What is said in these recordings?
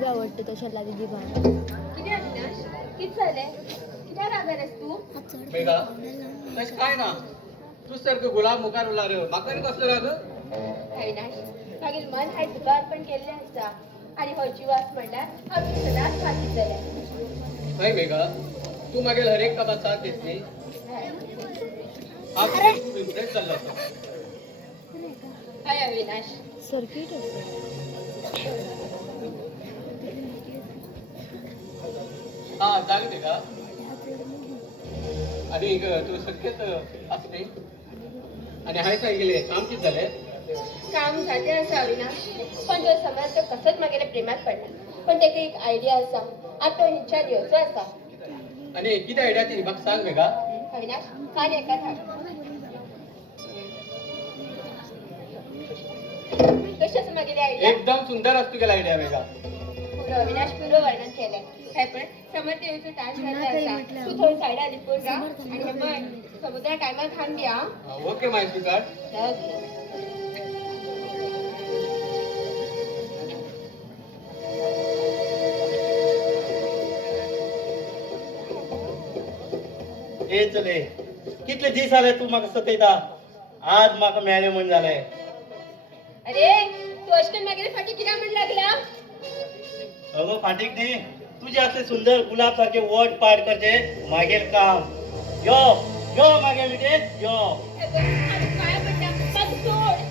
बी आवडतं तशाला दिदी भाव किती अविनाश किती झाले किती रागायस तू मेघा तस काय ना तूच तर गुलाब मुखार उलार म्हाका नी कसलं राग अविनाश मागील मन हाय तुका अर्पण केल्ले आसा आणि होयची वास म्हणल्यार हांव तुका सदांच खातीर जाल्या नाही मेघा तू मागील हर एक कामात साथ देतली हा तू इम्प्रेस झाला हाय अविनाश सर्किट हा जाग मेघा आणि तू शक्यत असते आणि हाय काय गेले काम किती झाले काम झाले आसा अविनाश पण तो समर्थ कसंच मागेले प्रेमात पडला पण तेका एक आयडिया आसा आता तो हिंच्या दिवचो आसा आणि किती आयडिया ती म्हाका सांग मेघा अविनाश काल एका कशाच मागेले आयडिया एकदम सुंदर असतो गेला आयडिया मेघा अविनाश पुरं वर्णन केलंय काय पण समर्थ येऊचं टाइम झाला असा तू थोडी साईडा लिपून राहा आणि हे पण समुद्रा टायमार थांबी हा ओके माय स्वीकार ए चले कितले दीस जाले तू म्हाका सतयता आज म्हाका मेळ्ळें म्हण जालें अरे तू अशकन मागेले फाटी कित्याक म्हण लागला अगो फाटीक न्ही तुझे असले सुंदर गुलाब सारखे वट पाड करचे मागेर काम यो यो मागे मिटे यो काय म्हणता मग सोड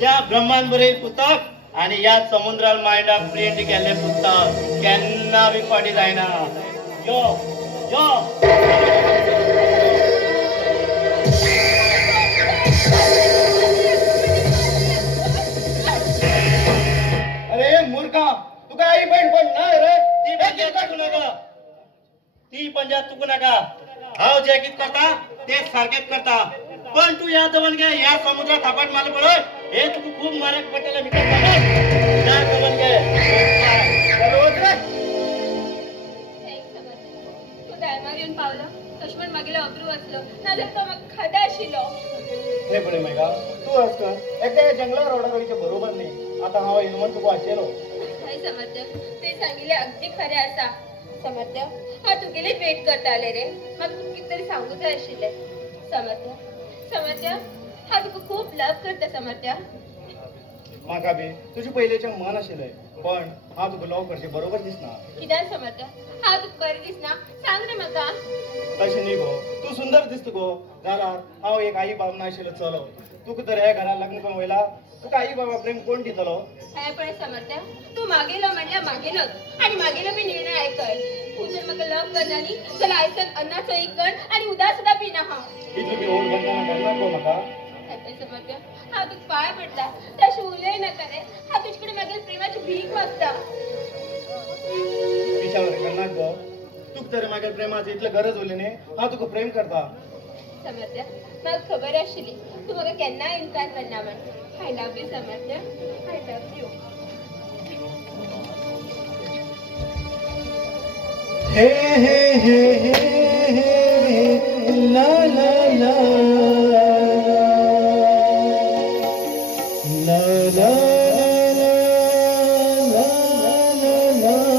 त्या ब्रह्मान बरेल पुस्तक आणि या समुद्राल मांडाक प्रिंट केल्ले पुस्तक केन्ना बी फाटी जायना यो यो अरे मूर्खा तुका आई बहीण पण नाही रे ती पंजाब तुकू नका ती पंजाब तुकू नका हाव जे कित करता ते सारखेच करता पण तू या दवन घे या समुद्रात थापट माल पडोय हे तुका खूप मारक पडलेलं मी त्या दवन घे रोज रे तू टायमार येऊन पावलं कश्मीर मागेला अप्रूव असलो नाजाल्यार तो म्हाका खादा आशिल्लो हे पळय मेघा तू असकर एकदा जंगलावर ऑर्डर वयचे बरोबर नाही आता हांव येलो म्हण तुका वाचयलो हाय समर्थ ते सांगिल्ले अगदी खरें आसा समर्थ हा तुगेले वेट करताले रे म्हाका तुका कितें तरी सांगू जाय आशिल्लें समर्थ हा तुका खूब लव करता समर्थ म्हाका बी तुजे पयलेचें मन आशिल्लें पण हांव तुका लव करचें बरोबर दिसना कित्याक समर्थ हा तुका बरें दिसना सांग रे म्हाका तशें न्ही गो तू सुंदर दिसता गो जाल्यार हांव एक आई बाब नाशिल्लो चलो तुका तर ह्या घरान लग्न करून वयला तुका आई बाबा प्रेम कोण दितलो हे पळय समर्थ तू मागेलो म्हणल्यार मागेलोच आणि मागेलो बी निर्णय आयकय तू जर म्हाका लव करना न्ही जाल्यार आयसन अन्नाचो एक कण आणि उदास सुद्धा पिना हांव इतली बी ओल्ड बंधना करना गो म्हाका हे पळय समर्थ हांव तुका पांय पडटा तशें उलय नाका रे हांव तुजे कडेन मागीर प्रेमाची भीक मागता विचार करनाक गो तुका तर म्हागे प्रेमाची इतली गरज उरली न्ही हांव तुका प्रेम करता समर्थ म्हाका खबर आशिल्ली तू म्हाका केन्नाय इन्कार करना म्हण I love you Samarth I love you हे हे हे हे हे ला ला ला ला ला la la la la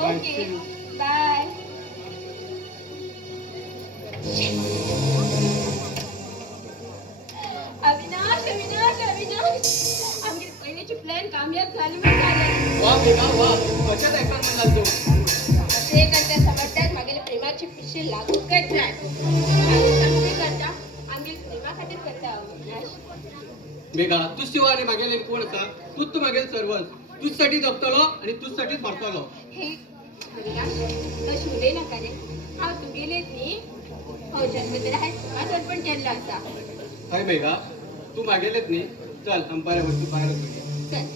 okay bye. Avinash Avinash Avinash आमची पहिल्याची प्लॅन कामयाब झाली म्हणजे वा बेटा वा कशात ऍक्टर म्हणाल तू असे करता समजतात मागेल प्रेमाची पिशी लागू कट जाय आम्ही करता आमगे प्रेमा खातीर करता अविनाश बेगा तूच शिवा आणि मागेल कोण असा तूच तू मागेल सर्वच तूच साठी जगतलो आणि तूच साठीच मरतलो हे अविनाश तो शिवले नका रे हांव तुगेलेच न्ही हो जन्म तर आहे समाजात पण केल्लो असा काय बेगा तू मागेलेत नाही चल अंपायऱ्या वस्तू बाहेर चल